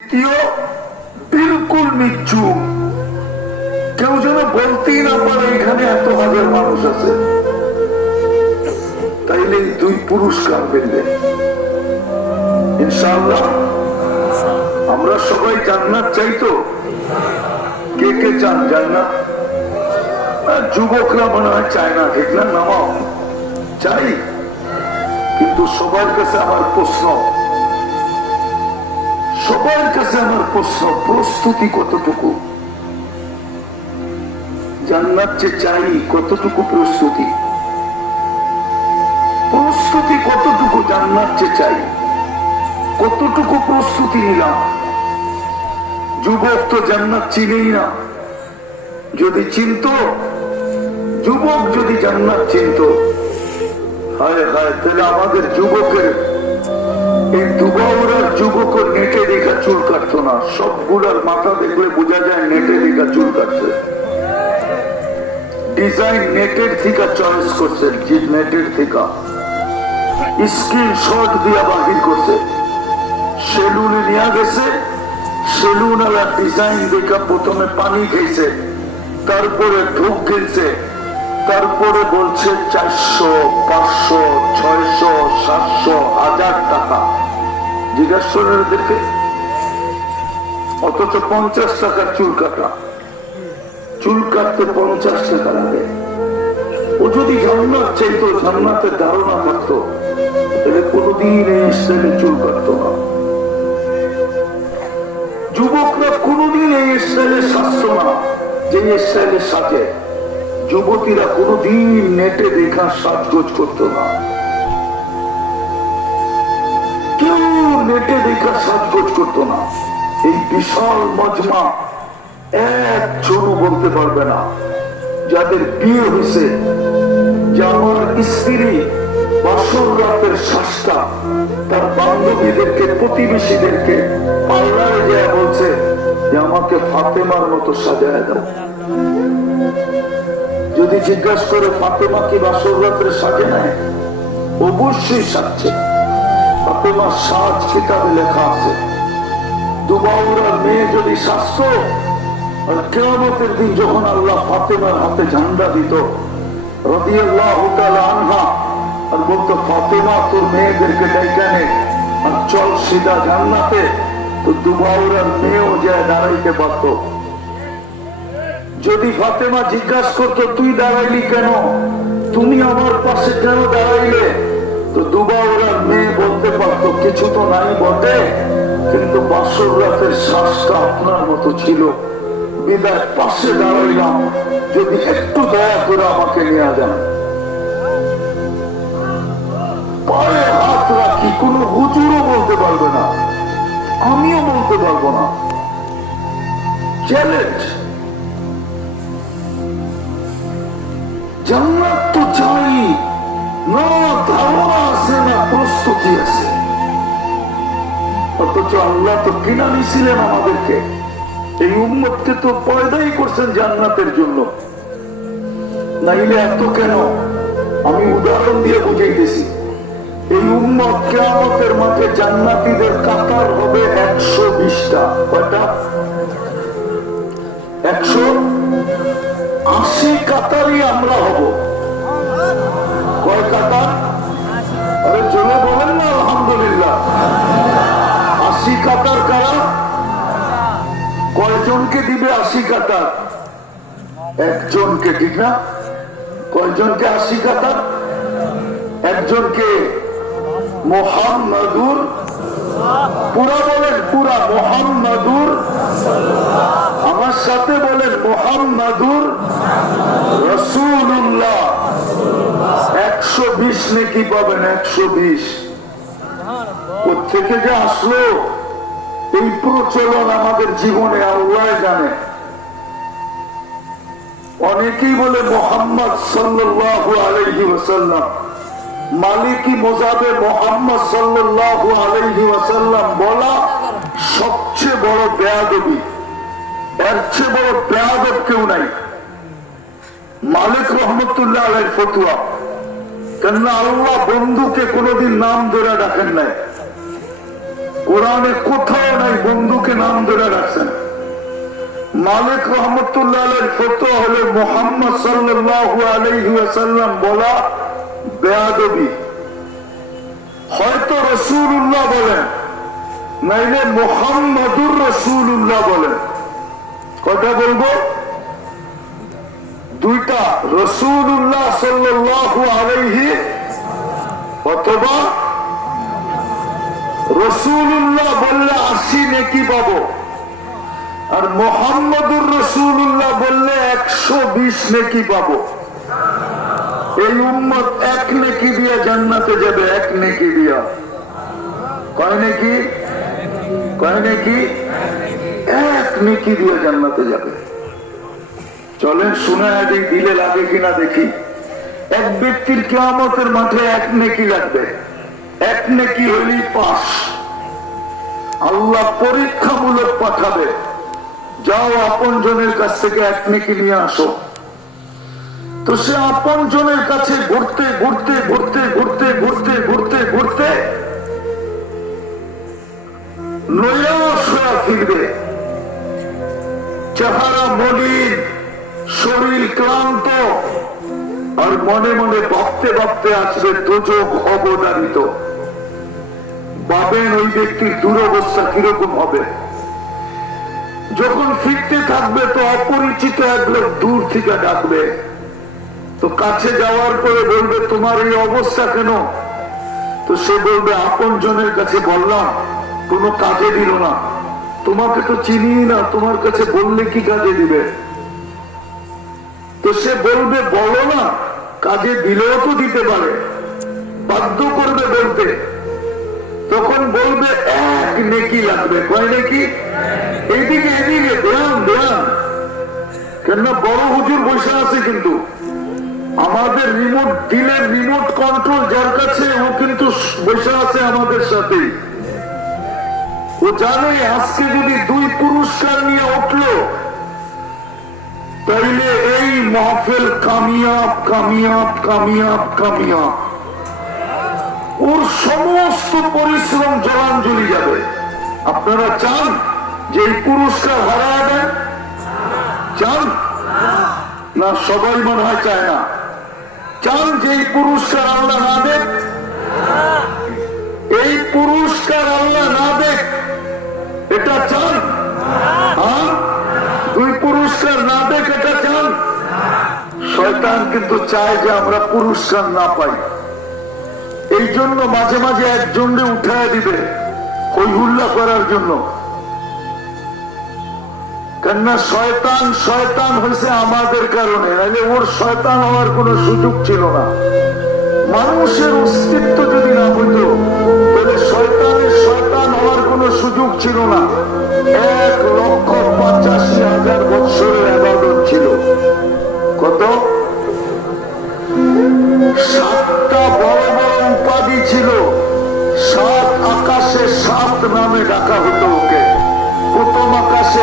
দ্বিতীয় বিলকুল নিশ্চুপ, কেউ যেন বলতেই না পারে এখানে এত হাজার মানুষ আছে, তাইলে দুই পুরস্কার পেলে ইনশাআল্লাহ। আমরা সবাই জান্নাত চাই তো? কে কে চান জান্নাত? যুবকরা মনে হয় চায় না, ঠিক না? নামাও চাই, কিন্তু সবার কাছে আমার প্রশ্ন, সবার কাছে আমার প্রশ্ন, প্রস্তুতি কতটুকু? জান্নাত যে চাই, কতটুকু প্রস্তুতি? প্রস্তুতি কতটুকু? জান্নাত যে চাই, কতটুকু প্রস্তুতি নিলাম? যুবক তো জান্নাত চিনেই না। যদি চিনত, যুবক যদি জান্নাত চিনত, হায় হায়, তাহলে আমাদের যুবকের এই দুবাউরার যুবকের নেটে দেখা চুল কাটতো না। সবগুলার মাথা দেখলে বোঝা যায় নেটে দেখা চুল কাটছে। ডিজাইন নেটের থেকে চয়েস করছে, নেটের থেকে স্ক্রিনশট দিয়া বাহির করছে, সেলুনে নিয়ে গেছে, সেলুন আলা ডিজাইন দেখা প্রথমে পানি খেয়েছে, তারপরে ঢুক গেছে, তারপরে বলছে 400, 500, 600, 700, 1000 টাকা। জিজ্ঞাসা করেন এদেরকে, অথচ 50 টাকার চুল কাটা, চুল কাটতে 50 টাকা লাগে। ও যদি জান্নাত চাইতো, জান্নাতের ধারণা থাকতো, তাহলে কোনোদিন এই স্টাইলে চুল কাটতো না। যুবকরা কোনোদিন এই স্টাইলে সাজতো না যে স্টাইলে সাজে। যুবতীরা কোনোদিন নেটে দেখা সাজগোজ করতো না, কেউ নেটে দেখা সাজগোজ করতো না। এই বিশাল মজমা একজনও বলতে পারবে না যাদের বিয়ে হয়েছে যে আমার স্ত্রী বাসর রাতের শ্বাসটা তার বান্ধবীদেরকে, প্রতিবেশীদেরকে পাল্লায় যায় বলছে যে আমাকে ফাতেমার মতো সাজায় দাও। যদি জিজ্ঞাসা করে ফাতেমা কি বাসর রাত্রে সাজে নেয়? অবশ্যই সাজছে। ফাতেমার সাজ কিতাবে লেখা আছে। দুবাউরার মেয়ে যদি সাজত, আর কিয়ামতের দিন যখন আল্লাহ ফাতেমার হাতে ঝান্ডা দিত রাদিয়াল্লাহু তাআলা আনহা, আর বলতো ফাতেমা তোর মেয়েদেরকে ডেকে নে আর চল সিধা জান্নাতে, তো দুবাউরার মেয়েও যায় দাঁড়াইতে পারত। যদি ফাতেমা জিজ্ঞাসা করতো তুই দাঁড়াইলি কেন, তুমি আমার পাশে কেন দাঁড়াইলে, তো দুবাউরার মেয়ে বলতে পারত কিছু তো নাই বটে, কিন্তু বাসর রাতের শ্বাসটা আপনার মতো ছিল, বিদায় পাশে দাঁড়াইলাম, যদি একটু দয়া করে আমাকে নিয়ে যান। পায়ে হাত রাখি, কোন হুজুরও বলতে পারবে না, আমিও বলতে পারবো না। চ্যালেঞ্জ। জান্নাত তো চাই না, ধারণা আছে না প্রস্তুতি আছে। অথচ আল্লাহ তো কিনা নিছিলেন আমাদেরকে, এই উম্মতকে তো পয়দাই করছেন জান্নাতের জন্য। নাইলে এত কেন? আমি উদাহরণ দিয়ে বুঝাইতেছি। এই উম্মত কিয়ামতের মাঠে জান্নাতীদের কাতার হবে 120টা। কয়টা? 180 কাতারই আমরা হব। কয় কাতার? আরে জোরে বলেন না আলহামদুলিল্লাহ। 80 কাতার কারা? কয়জনকে দিবে 80 কাতার? একজনকে, ঠিক না? কয়জনকে 80 কাতার? একজনকে। মুহাম্মাদুর, পুরা বলেন, পুরা মুহাম্মাদুর, আমার সাথে বলেন মুহাম্মাদুর রাসূলুল্লাহ। 120 নেকি পাবেন, 120। কোথেকে যে আসলো এই প্রচলন আমাদের জীবনে আল্লাহ জানে। অনেকেই বলে মুহাম্মদ সাল্লাল্লাহু আলাইহি ওয়াসাল্লাম, মালিকি মোজাবে মুহাম্মদ সাল্লাল্লাহু আলাইহি ওয়াসাল্লাম বলা সবচেয়ে বড় বেয়াদবি। এর চেয়ে বড় বেয়াদব কেউ নাই। মালিক রহমতুল্লাহ আলাইহির ফতোয়া, কেননা আল্লাহ বন্ধুকে কোনোদিন নাম ধরে ডাকেন নাই। কোরআনে কোথাও নাই বন্ধুকে নাম ধরে রাখছেন। মালিক রহমতুল্লাহ আলাইহির ফতোয়া হলো মুহাম্মদ সাল্লাল্লাহু আলাইহি ওয়াসাল্লাম বলা বেয়াদবি। হয়তো রাসূলুল্লাহ বলেন, নাইলে মুহাম্মাদুর রাসূলুল্লাহ বলেন। কয়টা বলবো? দুইটা, রাসূলুল্লাহ সাল্লাল্লাহু আলাইহি অথবা রাসূলুল্লাহ বললে 80 নেকি পাবো, আর মুহাম্মাদুর রাসূলুল্লাহ বললে 120 নেকি পাবো। এই উম্মত এক নেকি দিয়া জান্নাতে যাবে, এক নেকি দিয়া। কয় নেকি? কয় নেকি? এক নেকি দিয়া জান্নাতে যাবে। চলেন শুনে দিই, দিলে লাগে কিনা দেখি। এক ব্যক্তির কিয়ামতের মাঠে এক নেকি লাগবে, এক নেকি হলেই পাস। আল্লাহ পরীক্ষামূলক পাঠাবে, যাও আপন জনের কাছ থেকে এক নেকি নিয়ে আসো। তো সে আপন জনের কাছে ঘুরতে ঘুরতে ঘুরতে ঘুরতে ঘুরতে ঘুরতে ঘুরতে নৈরাশ হয়ে ফিরবে, চেহারা মলিন, শরীর ক্লান্ত, আর মনে মনে ভাবতে ভাবতে আসবে দুর্যোগ অবধারিত। ভাবেন ওই ব্যক্তির দুরবস্থা কিরকম হবে। যখন ফিরতে থাকবে তো অপরিচিত এক লোক দূর থেকে ডাকবে, তো কাছে যাওয়ার পরে বলবে তোমার এই অবস্থা কেন? তো সে বলবে আপন জনের কাছে বললাম, কোনো কাজে দিল না, তোমাকে তো চিনি না, তোমার কাছে বললে কি কাজে দিবে? তো সে বলবে বলো না, কাজে দিলেও তো দিতে পারে, বাধ্য করবে বলতে। তখন বলবে এক নেকি লাগবে। কয় নেকি? এইদিকে এদিকে ধ্যান ধ্যান, কেন বড় হুজুর বসে আছে, কিন্তু আমাদের রিমোট দিলের রিমোট কন্ট্রোল যার কাছে, ও কিন্তু বসে আছে আমাদের সাথে। ও জানে আজকে যদি 2 পুরস্কার নিয়ে উঠলো তাইলে এই মাহফিল কামিয়াব কামিয়াব কামিয়াব কামিয়াব। ওর সমস্ত পরিশ্রম জলাঞ্জলি যাবে। আপনারা চান যে এই পুরস্কার হারায় দেন? চান না? সবাই মনে হয় চায় না। চান যে এই পুরস্কার আল্লাহ না দেখ? এই পুরস্কার আল্লাহ না দেখ, এটা চান? হ্যাঁ, 2 পুরস্কার না দেখ, এটা চান? শয়তান কিন্তু চায় যে আমরা পুরস্কার না পাই। এই জন্য মাঝে মাঝে একজনকে উঠায় দিবে হই হুল্লা করার জন্য। কেননা শয়তান শয়তান হয়েছে আমাদের কারণে, নাহলে ওর শয়তান হওয়ার কোনো সুযোগ ছিল না। মানুষের অস্তিত্ব যদি না হইত তাহলে শয়তানের শয়তান হওয়ার কোনো সুযোগ ছিল না। 1,85,000 বৎসরের ইবাদত ছিল। কত? 7টা বড় বড় উপাধি ছিল। 7 আকাশে 7 নামে ডাকা হতো ওকে। প্রথম আকাশে